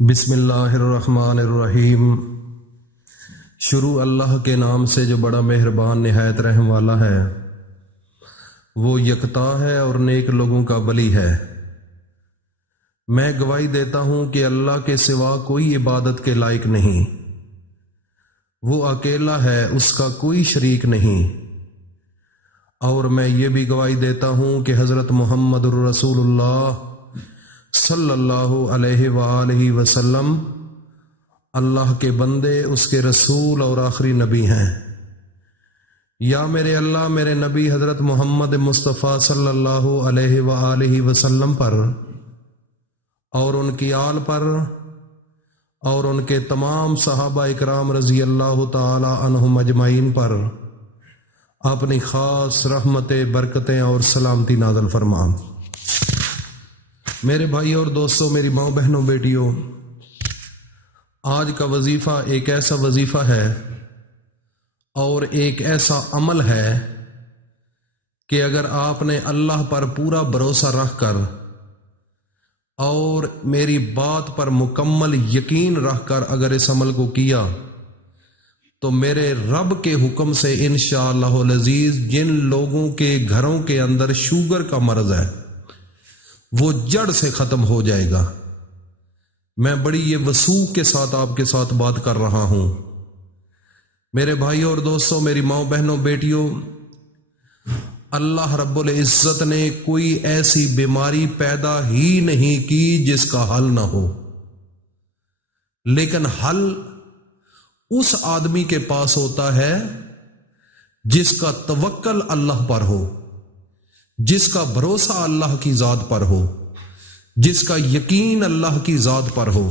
بسم اللہ الرحمن الرحیم۔ شروع اللہ کے نام سے جو بڑا مہربان نہایت رحم والا ہے۔ وہ یکتا ہے اور نیک لوگوں کا ولی ہے۔ میں گواہی دیتا ہوں کہ اللہ کے سوا کوئی عبادت کے لائق نہیں۔ وہ اکیلا ہے، اس کا کوئی شریک نہیں۔ اور میں یہ بھی گواہی دیتا ہوں کہ حضرت محمد الرسول اللہ صلی اللہ علیہ وآلہ وسلم اللہ کے بندے، اس کے رسول اور آخری نبی ہیں۔ یا میرے اللہ میرے نبی حضرت محمد مصطفیٰ صلی اللہ علیہ وآلہ وسلم پر اور ان کی آل پر اور ان کے تمام صحابہ اکرام رضی اللہ تعالی عنہم اجمعین پر اپنی خاص رحمتیں، برکتیں اور سلامتی نازل فرما۔ میرے بھائی اور دوستوں، میری ماں بہنوں، بیٹیوں، آج کا وظیفہ ایک ایسا وظیفہ ہے اور ایک ایسا عمل ہے کہ اگر آپ نے اللہ پر پورا بھروسہ رکھ کر اور میری بات پر مکمل یقین رکھ کر اگر اس عمل کو کیا تو میرے رب کے حکم سے انشاءاللہ العزیز جن لوگوں کے گھروں کے اندر شوگر کا مرض ہے وہ جڑ سے ختم ہو جائے گا۔ میں بڑی یہ وثوق کے ساتھ آپ کے ساتھ بات کر رہا ہوں۔ میرے بھائیوں اور دوستوں، میری ماں بہنوں، بیٹیوں، اللہ رب العزت نے کوئی ایسی بیماری پیدا ہی نہیں کی جس کا حل نہ ہو، لیکن حل اس آدمی کے پاس ہوتا ہے جس کا توکل اللہ پر ہو، جس کا بھروسہ اللہ کی ذات پر ہو، جس کا یقین اللہ کی ذات پر ہو۔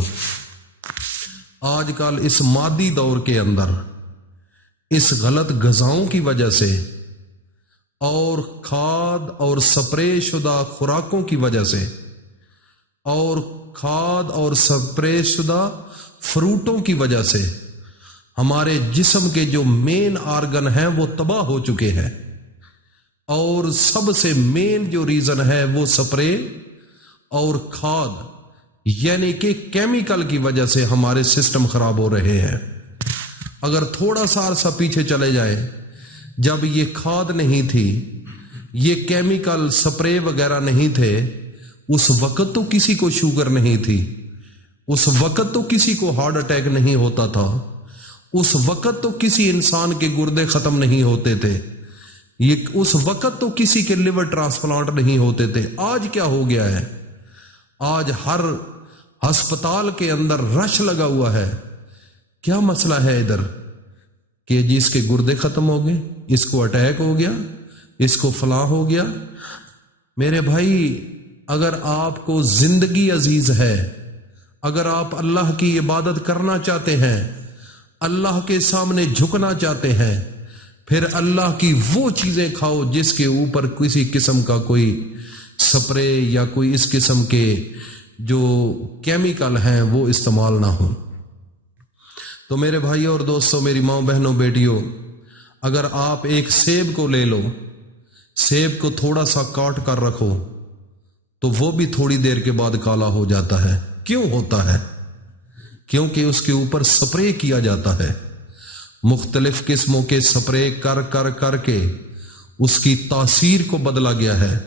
آج کل اس مادی دور کے اندر اس غلط غذاؤں کی وجہ سے اور کھاد اور سپرے شدہ خوراکوں کی وجہ سے اور کھاد اور سپرے شدہ فروٹوں کی وجہ سے ہمارے جسم کے جو مین آرگن ہیں وہ تباہ ہو چکے ہیں، اور سب سے مین جو ریزن ہے وہ سپرے اور کھاد یعنی کہ کیمیکل کی وجہ سے ہمارے سسٹم خراب ہو رہے ہیں۔ اگر تھوڑا سا عرصہ پیچھے چلے جائیں، جب یہ کھاد نہیں تھی، یہ کیمیکل سپرے وغیرہ نہیں تھے، اس وقت تو کسی کو شوگر نہیں تھی، اس وقت تو کسی کو ہارٹ اٹیک نہیں ہوتا تھا، اس وقت تو کسی انسان کے گردے ختم نہیں ہوتے تھے، اس وقت تو کسی کے لیور ٹرانسپلانٹ نہیں ہوتے تھے۔ آج کیا ہو گیا ہے؟ آج ہر ہسپتال کے اندر رش لگا ہوا ہے۔ کیا مسئلہ ہے ادھر کہ جس کے گردے ختم ہو گئے، اس کو اٹیک ہو گیا، اس کو فلاں ہو گیا۔ میرے بھائی، اگر آپ کو زندگی عزیز ہے، اگر آپ اللہ کی عبادت کرنا چاہتے ہیں، اللہ کے سامنے جھکنا چاہتے ہیں، پھر اللہ کی وہ چیزیں کھاؤ جس کے اوپر کسی قسم کا کوئی سپرے یا کوئی اس قسم کے جو کیمیکل ہیں وہ استعمال نہ ہوں۔ تو میرے بھائیوں اور دوستوں، میری ماں بہنوں، بیٹیوں، اگر آپ ایک سیب کو لے لو، سیب کو تھوڑا سا کاٹ کر رکھو تو وہ بھی تھوڑی دیر کے بعد کالا ہو جاتا ہے۔ کیوں ہوتا ہے؟ کیونکہ اس کے اوپر سپرے کیا جاتا ہے، مختلف قسموں کے سپرے کر کر کر کے اس کی تاثیر کو بدلا گیا ہے،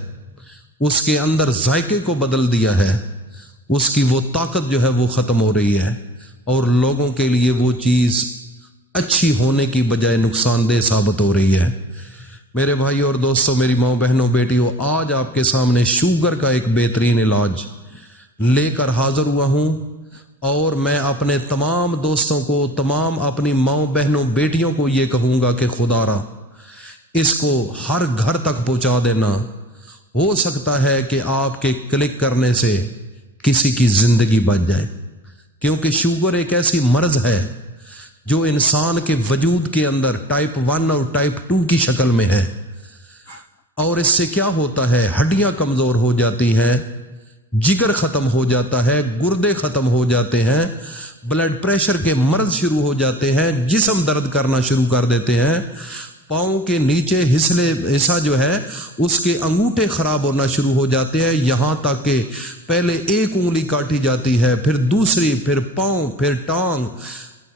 اس کے اندر ذائقے کو بدل دیا ہے، اس کی وہ طاقت جو ہے وہ ختم ہو رہی ہے، اور لوگوں کے لیے وہ چیز اچھی ہونے کی بجائے نقصان دہ ثابت ہو رہی ہے۔ میرے بھائیوں اور دوستوں، میری ماں بہنوں، بیٹیوں، آج آپ کے سامنے شوگر کا ایک بہترین علاج لے کر حاضر ہوا ہوں، اور میں اپنے تمام دوستوں کو، تمام اپنی ماں بہنوں، بیٹیوں کو یہ کہوں گا کہ خدا را اس کو ہر گھر تک پہنچا دینا۔ ہو سکتا ہے کہ آپ کے کلک کرنے سے کسی کی زندگی بچ جائے، کیونکہ شوگر ایک ایسی مرض ہے جو انسان کے وجود کے اندر ٹائپ 1 اور ٹائپ 2 کی شکل میں ہے، اور اس سے کیا ہوتا ہے؟ ہڈیاں کمزور ہو جاتی ہیں، جگر ختم ہو جاتا ہے، گردے ختم ہو جاتے ہیں، بلڈ پریشر کے مرض شروع ہو جاتے ہیں، جسم درد کرنا شروع کر دیتے ہیں، پاؤں کے نیچے حصہ جو ہے اس کے انگوٹھے خراب ہونا شروع ہو جاتے ہیں، یہاں تک کہ پہلے ایک انگلی کاٹی جاتی ہے، پھر دوسری، پھر پاؤں، پھر ٹانگ۔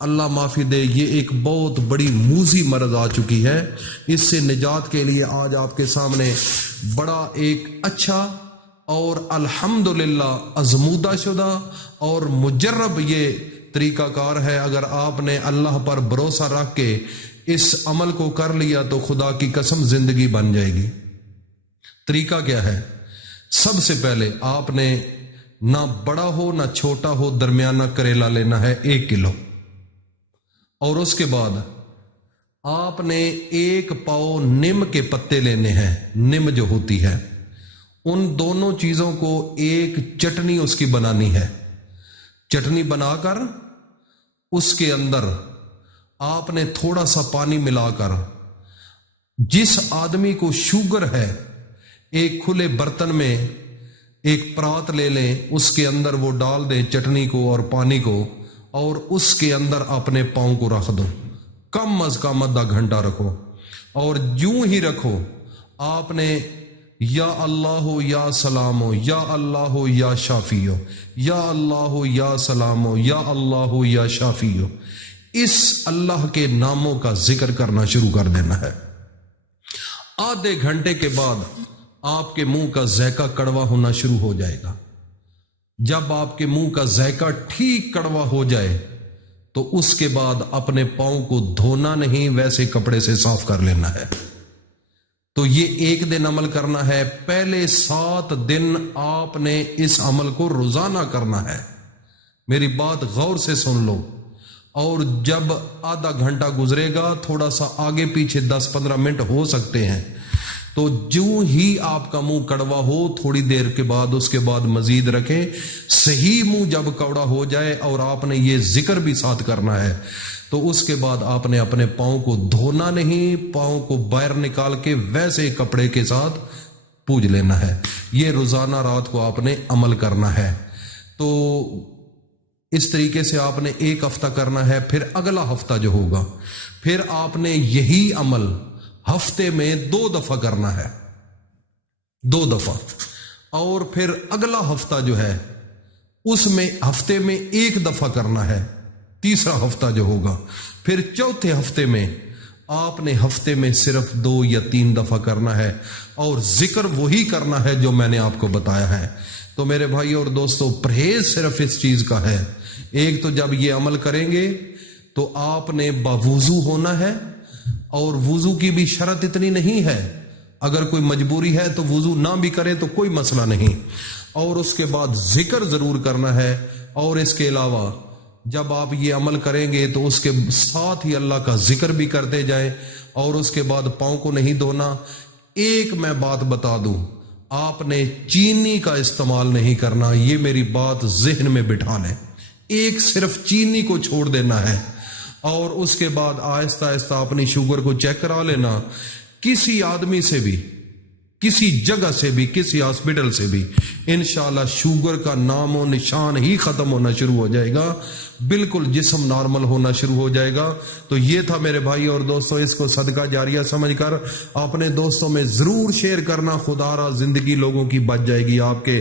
اللہ معافی دے، یہ ایک بہت بڑی موذی مرض آ چکی ہے۔ اس سے نجات کے لیے آج آپ کے سامنے بڑا ایک اچھا اور الحمدللہ آزمودہ شدہ اور مجرب یہ طریقہ کار ہے۔ اگر آپ نے اللہ پر بھروسہ رکھ کے اس عمل کو کر لیا تو خدا کی قسم زندگی بن جائے گی۔ طریقہ کیا ہے؟ سب سے پہلے آپ نے نہ بڑا ہو نہ چھوٹا ہو، درمیانہ کریلا لینا ہے 1 کلو، اور اس کے بعد آپ نے 1 پاؤ نیم کے پتے لینے ہیں۔ نیم جو ہوتی ہے، ان دونوں چیزوں کو ایک چٹنی اس کی بنانی ہے۔ چٹنی بنا کر اس کے اندر آپ نے تھوڑا سا پانی ملا کر، جس آدمی کو شوگر ہے ایک کھلے برتن میں ایک پرات لے لیں، اس کے اندر وہ ڈال دیں چٹنی کو اور پانی کو، اور اس کے اندر اپنے پاؤں کو رکھ دو۔ کم از کم آدھا گھنٹہ رکھو، اور یوں ہی رکھو۔ آپ نے یا اللہ یا سلام، یا اللہ یا شافی، یا اللہ یا سلام، یا اللہ یا شافی، اس اللہ کے ناموں کا ذکر کرنا شروع کر دینا ہے۔ آدھے گھنٹے کے بعد آپ کے منہ کا ذائقہ کڑوا ہونا شروع ہو جائے گا۔ جب آپ کے منہ کا ذائقہ ٹھیک کڑوا ہو جائے تو اس کے بعد اپنے پاؤں کو دھونا نہیں، ویسے کپڑے سے صاف کر لینا ہے۔ تو یہ 1 دن عمل کرنا ہے۔ پہلے 7 دن آپ نے اس عمل کو روزانہ کرنا ہے۔ میری بات غور سے سن لو، اور جب آدھا گھنٹہ گزرے گا، تھوڑا سا آگے پیچھے 10-15 منٹ ہو سکتے ہیں، تو جو ہی آپ کا منہ کڑوا ہو، تھوڑی دیر کے بعد اس کے بعد مزید رکھیں۔ صحیح منہ جب کڑوا ہو جائے اور آپ نے یہ ذکر بھی ساتھ کرنا ہے، تو اس کے بعد آپ نے اپنے پاؤں کو دھونا نہیں، پاؤں کو باہر نکال کے ویسے کپڑے کے ساتھ پوجھ لینا ہے۔ یہ روزانہ رات کو آپ نے عمل کرنا ہے۔ تو اس طریقے سے آپ نے 1 ہفتہ کرنا ہے۔ پھر اگلا ہفتہ جو ہوگا، پھر آپ نے یہی عمل ہفتے میں 2 دفعہ کرنا ہے، 2 دفعہ، اور پھر اگلا ہفتہ جو ہے اس میں ہفتے میں 1 دفعہ کرنا ہے، تیسرا ہفتہ جو ہوگا۔ پھر چوتھے ہفتے میں آپ نے ہفتے میں صرف 2 یا 3 دفعہ کرنا ہے، اور ذکر وہی کرنا ہے جو میں نے آپ کو بتایا ہے۔ تو میرے بھائی اور دوستو، پرہیز صرف اس چیز کا ہے۔ ایک تو جب یہ عمل کریں گے تو آپ نے باوضو ہونا ہے، اور وضو کی بھی شرط اتنی نہیں ہے، اگر کوئی مجبوری ہے تو وضو نہ بھی کرے تو کوئی مسئلہ نہیں، اور اس کے بعد ذکر ضرور کرنا ہے۔ اور اس کے علاوہ جب آپ یہ عمل کریں گے تو اس کے ساتھ ہی اللہ کا ذکر بھی کرتے جائیں، اور اس کے بعد پاؤں کو نہیں دھونا۔ ایک میں بات بتا دوں، آپ نے چینی کا استعمال نہیں کرنا، یہ میری بات ذہن میں بٹھا لیں۔ ایک صرف چینی کو چھوڑ دینا ہے، اور اس کے بعد آہستہ آہستہ اپنی شوگر کو چیک کرا لینا۔ کسی آدمی سے بھی، کسی جگہ سے بھی، کسی ہاسپٹل سے بھی انشاءاللہ شوگر کا نام و نشان ہی ختم ہونا شروع ہو جائے گا، بالکل جسم نارمل ہونا شروع ہو جائے گا۔ تو یہ تھا میرے بھائی اور دوستو، اس کو صدقہ جاریہ سمجھ کر اپنے دوستوں میں ضرور شیئر کرنا۔ خدا را زندگی لوگوں کی بچ جائے گی آپ کے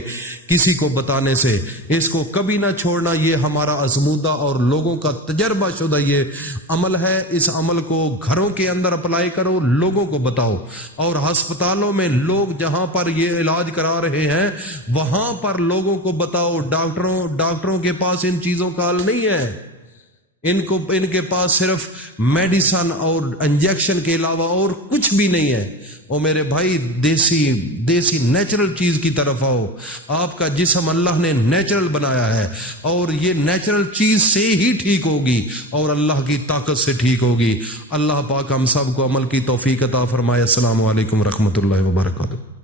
کسی کو بتانے سے۔ اس کو کبھی نہ چھوڑنا، یہ ہمارا آزمودہ اور لوگوں کا تجربہ شدہ یہ عمل ہے۔ اس عمل کو گھروں کے اندر اپلائی کرو، لوگوں کو بتاؤ، اور ہسپتالوں میں لوگ جہاں پر یہ علاج کرا رہے ہیں وہاں پر لوگوں کو بتاؤ۔ ڈاکٹروں کے پاس ان چیزوں کا حل نہیں ہے، ان کے پاس صرف میڈیسن اور انجیکشن کے علاوہ اور کچھ بھی نہیں ہے۔ اور میرے بھائی، دیسی نیچرل چیز کی طرف آؤ۔ آپ کا جسم اللہ نے نیچرل بنایا ہے، اور یہ نیچرل چیز سے ہی ٹھیک ہوگی، اور اللہ کی طاقت سے ٹھیک ہوگی۔ اللہ پاک ہم سب کو عمل کی توفیق عطا فرمائے۔ السلام علیکم ورحمۃ اللہ وبرکاتہ۔